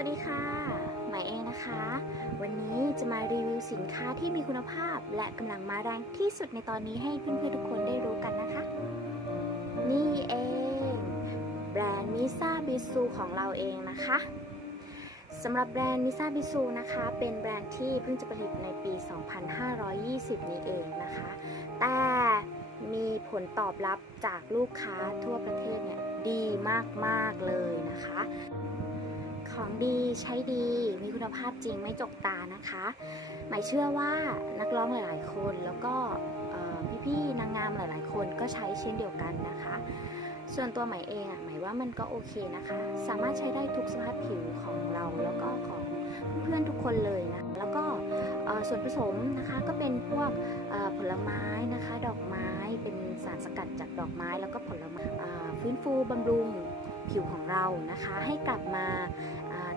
วัสดีค่ะ หมายเองนะคะ วันนี้จะมารีวิวสินค้าที่มีคุณภาพ และกำลังมาแรงที่สุดในตอนนี้ให้เพื่อนๆทุกคนได้รู้กันนะคะ นี่เอง แบรนด์มิซาบิซูของเราเองนะคะสำหรับแบรนด์มิซาบิซูนะคะ เป็นแบรนด์ที่เพิ่งจะผลิตในปี 2520 นี้เองนะคะ แต่มีผลตอบรับจากลูกค้าทั่วประเทศเนี่ยดีมากๆเลยนะคะ ของดีใช้ดี มีคุณภาพจริงไม่จกตานะคะ หมายเชื่อว่านักร้องหลาย ๆ คนแล้วก็พี่ๆนางงามหลาย ๆ คนก็ใช้เช่นเดียวกันนะคะ ส่วนตัวใหม่เองอะหมายว่ามันก็โอเคนะคะ สามารถใช้ได้ทุกสภาพผิวของเราแล้วก็ของเพื่อนๆทุกคนเลยนะแล้วก็ส่วนผสมนะคะก็เป็นพวกผลไม้นะคะ ดอกไม้เป็นสารสกัดจากดอกไม้แล้วก็ผลไม้ฟื้นฟูบำรุง ผิวของเรานะคะ ให้กลับมา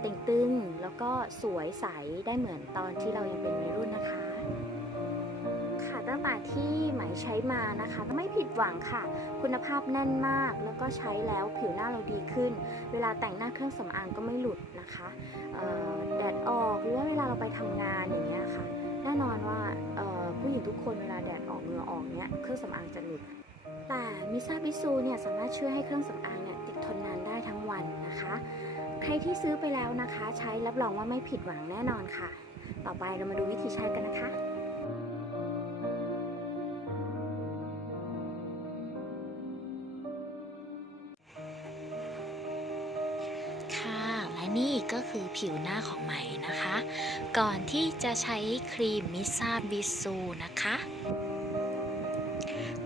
เต่งตึงแล้วก็สวยใสได้เหมือนตอนที่เรายังเป็นวัยรุ่นนะคะ ค่ะตั้งแต่ที่ไหมใช้มานะคะไม่ผิดหวังค่ะ คุณภาพแน่นมากแล้วก็ใช้แล้วผิวหน้าเราดีขึ้น เวลาแต่งหน้าเครื่องสำอางก็ไม่หลุดนะคะแดดออกหรือว่าเวลาเราไปทำงานอย่างเงี้ยค่ะ แน่นอนว่าผู้หญิงทุกคนเวลาแดดออกเหงื่อออกเนี้ยเครื่องสำอางจะหลุด แต่มิซาบิซูเนี่ยสามารถช่วยให้เครื่องสำอางเนี่ยติดทนนานได้ทั้งวันนะคะ ใครที่ซื้อไปแล้วนะคะ ใช้รับรองว่าไม่ผิดหวังแน่นอนค่ะ ต่อไปเรามาดูวิธีใช้กันนะคะค่ะและนี่ก็คือผิวหน้าของไหมนะคะ ก่อนที่จะใช้ครีมมิซาบิซูนะคะ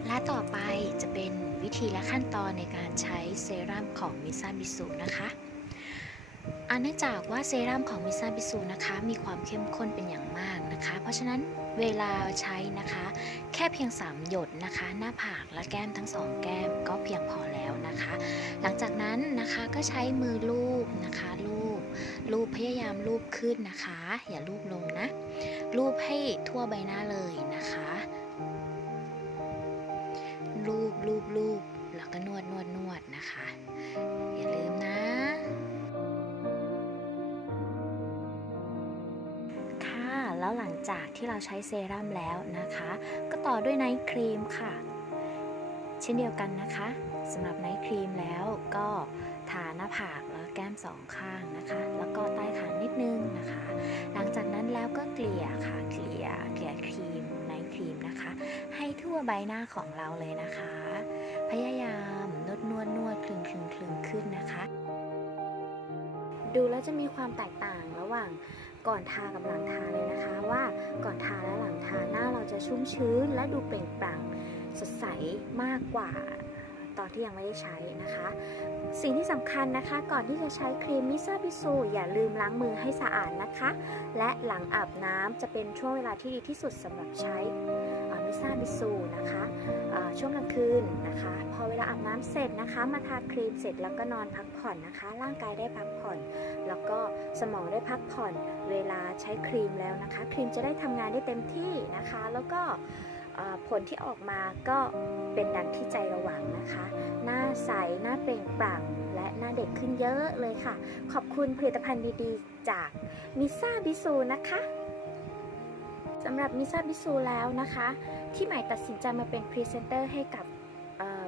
และต่อไปจะเป็นวิธีและขั้นตอนในการใช้เซรั่มของมิซาบิซูนะคะอันเนื่องจากว่าเซรั่มของมิซาบิซูนะคะมีความเข้มข้นเป็นอย่างมากนะคะ เพราะฉะนั้นเวลาใช้นะคะ แค่เพียง 3 หยดนะคะ หน้าผากและแก้มทั้งสองแก้มก็เพียงพอแล้วนะคะ หลังจากนั้นนะคะก็ใช้มือลูบนะคะลูบลูบพยายามลูบขึ้นนะคะ อย่าลูบลงนะลูบให้ทั่วใบหน้าเลยนะคะ ลูบลูบลูบแล้วก็นวดนวดนวดนะคะ อย่าลืมนะ ค่ะ แล้วหลังจากที่เราใช้เซรั่มแล้วนะคะ ก็ต่อด้วยไนท์ครีมค่ะ เช่นเดียวกันนะคะสำหรับไนท์ครีมแล้วก็ทาหน้าผากแล้วแก้มสองข้างนะคะ แล้วก็ใต้ขางนิดนึงนะคะ หลังจากนั้นแล้วก็เกลี่ยค่ะเกลี่ยเกลี่ยครีมไนท์ครีมนะคะ ทั่วใบหน้าของเราเลยนะคะ พยายามนวดนวดนวดคลึงคลึงคลึงขึ้นนะคะ ดูแล้วจะมีความแตกต่างระหว่างก่อนทากับหลังทาเลยนะคะ ว่าก่อนทาและหลังทาหน้าเราจะชุ่มชื้นและดูเปล่งปลั่งสดใสมากกว่าตอนที่ยังไม่ได้ใช้นะคะ สิ่งที่สำคัญนะคะ ก่อนที่จะใช้ครีมมิซาบิซูอย่าลืมล้างมือให้สะอาดนะคะ และหลังอาบน้ำจะเป็นช่วงเวลาที่ดีที่สุดสำหรับใช้ มิซาบิซูนะคะช่วงกลางคืนนะคะ พอเวลาอาบน้ำเสร็จนะคะ มาทาครีมเสร็จแล้วก็นอนพักผ่อนนะคะ ร่างกายได้พักผ่อน แล้วก็สมองได้พักผ่อน เวลาใช้ครีมแล้วนะคะ ครีมจะได้ทำงานได้เต็มที่นะคะ แล้วก็ผลที่ออกมาก็เป็นดังที่ใจราหวังนะคะ หน้าใส หน้าเปล่งปลั่ง และหน้าเด็กขึ้นเยอะเลยค่ะ ขอบคุณผลิตภัณฑ์ดีๆ จากมิซาบิซูนะคะ สำหรับมิซาบิซูแล้วนะคะ ที่ใหม่ตัดสินใจมาเป็นพรีเซนเตอร์ให้กับ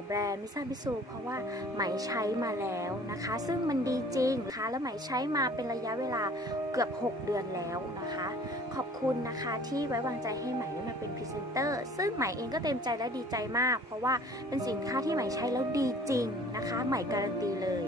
แบรนด์มิซาบิซูเพราะว่าไหมใช้มาแล้วนะคะ ซึ่งมันดีจริงนะคะแล้วไหมใช้มาเป็นระยะเวลาเกือบ 6 เดือนแล้วนะคะ ขอบคุณนะคะที่ไว้วางใจให้ไหมได้มาเป็นพรีเซนเตอร์ซึ่งไหมเองก็เต็มใจและดีใจมาก เพราะว่าเป็นสินค้าที่ไหมใช้แล้วดีจริงนะคะ ไหมการันตีเลย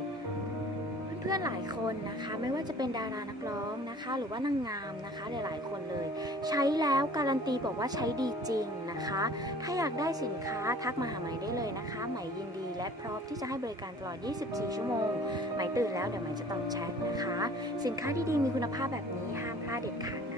เพื่อนๆหลายคนนะคะ ไม่ว่าจะเป็นดารานักร้องนะคะ หรือว่านางงามนะคะหลายๆคนเลย ใช้แล้วการันตีบอกว่าใช้ดีจริงนะคะ ถ้าอยากได้สินค้าทักมาหาไหมได้เลยนะคะไหมยินดี และพร้อมที่จะให้บริการตลอด 24 ชั่วโมงไหมตื่นแล้วเดี๋ยวไหมจะตอบแชทนะคะ สินค้าดีๆมีคุณภาพแบบนี้ห้ามพลาดเด็ดขาดนะ